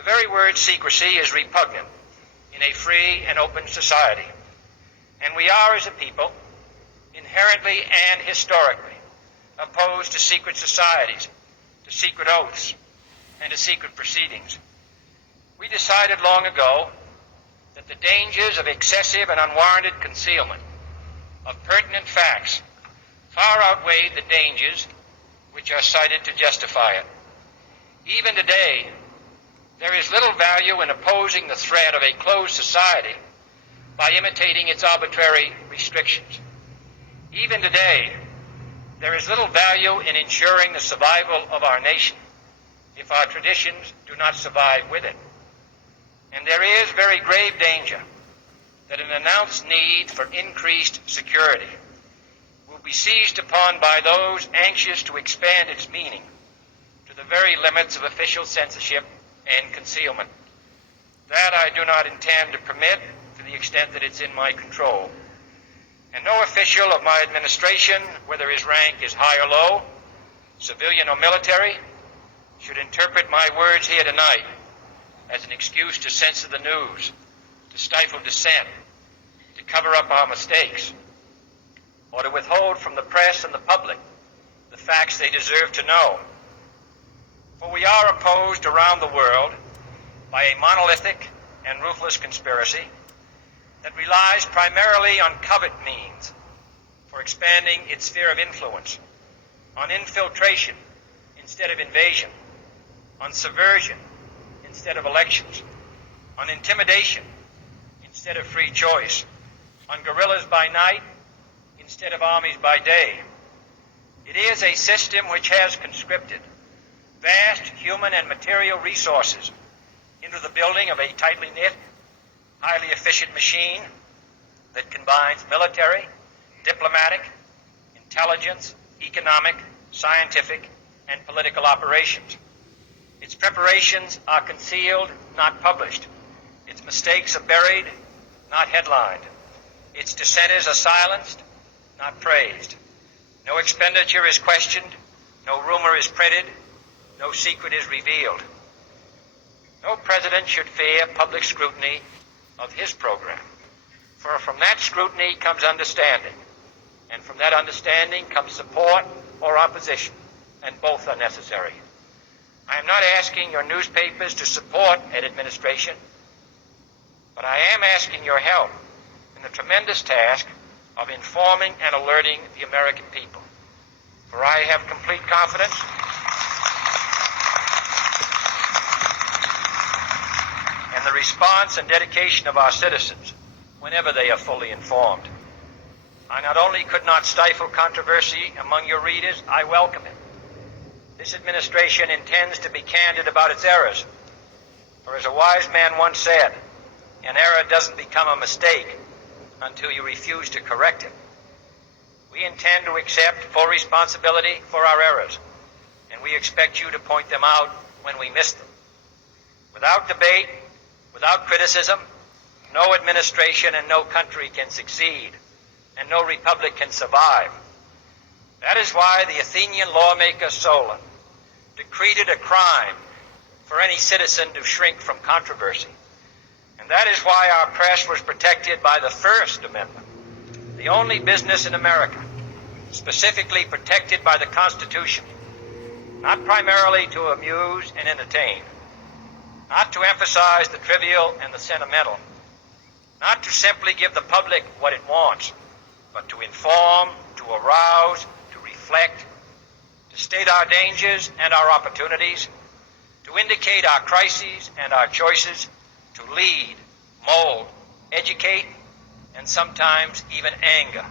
The very word secrecy is repugnant in a free and open society, and we are, as a people, inherently and historically opposed to secret societies, to secret oaths, and to secret proceedings. We decided long ago that the dangers of excessive and unwarranted concealment of pertinent facts far outweighed the dangers which are cited to justify it. Even today, there is little value in opposing the threat of a closed society by imitating its arbitrary restrictions. Even today, there is little value in ensuring the survival of our nation if our traditions do not survive with it. And there is very grave danger that an announced need for increased security will be seized upon by those anxious to expand its meaning to the very limits of official censorship and concealment. That I do not intend to permit to the extent that it's in my control. And no official of my administration, whether his rank is high or low, civilian or military, should interpret my words here tonight as an excuse to censor the news, to stifle dissent, to cover up our mistakes, or to withhold from the press and the public the facts they deserve to know. For we are opposed around the world by a monolithic and ruthless conspiracy that relies primarily on covert means for expanding its sphere of influence, on infiltration instead of invasion, on subversion instead of elections, on intimidation instead of free choice, on guerrillas by night instead of armies by day. It is a system which has conscripted vast human and material resources into the building of a tightly knit, highly efficient machine that combines military, diplomatic, intelligence, economic, scientific, and political operations. Its preparations are concealed, not published. Its mistakes are buried, not headlined. Its dissenters are silenced, not praised. No expenditure is questioned, no rumor is printed, no secret is revealed. No president should fear public scrutiny of his program, for from that scrutiny comes understanding, and from that understanding comes support or opposition, and both are necessary. I am not asking your newspapers to support an administration, but I am asking your help in the tremendous task of informing and alerting the American people. For I have complete confidence in the response and dedication of our citizens whenever they are fully informed. I not only could not stifle controversy among your readers, I welcome it. This administration intends to be candid about its errors. For as a wise man once said, an error doesn't become a mistake until you refuse to correct it. We intend to accept full responsibility for our errors, and we expect you to point them out when we miss them. Without debate, without criticism, no administration and no country can succeed, and no republic can survive. That is why the Athenian lawmaker Solon decreed it a crime for any citizen to shrink from controversy. And that is why our press was protected by the First Amendment, the only business in America specifically protected by the Constitution, not primarily to amuse and entertain, not to emphasize the trivial and the sentimental, not to simply give the public what it wants, but to inform, to arouse, to reflect, to state our dangers and our opportunities, to indicate our crises and our choices, to lead, mold, educate, and sometimes even anger.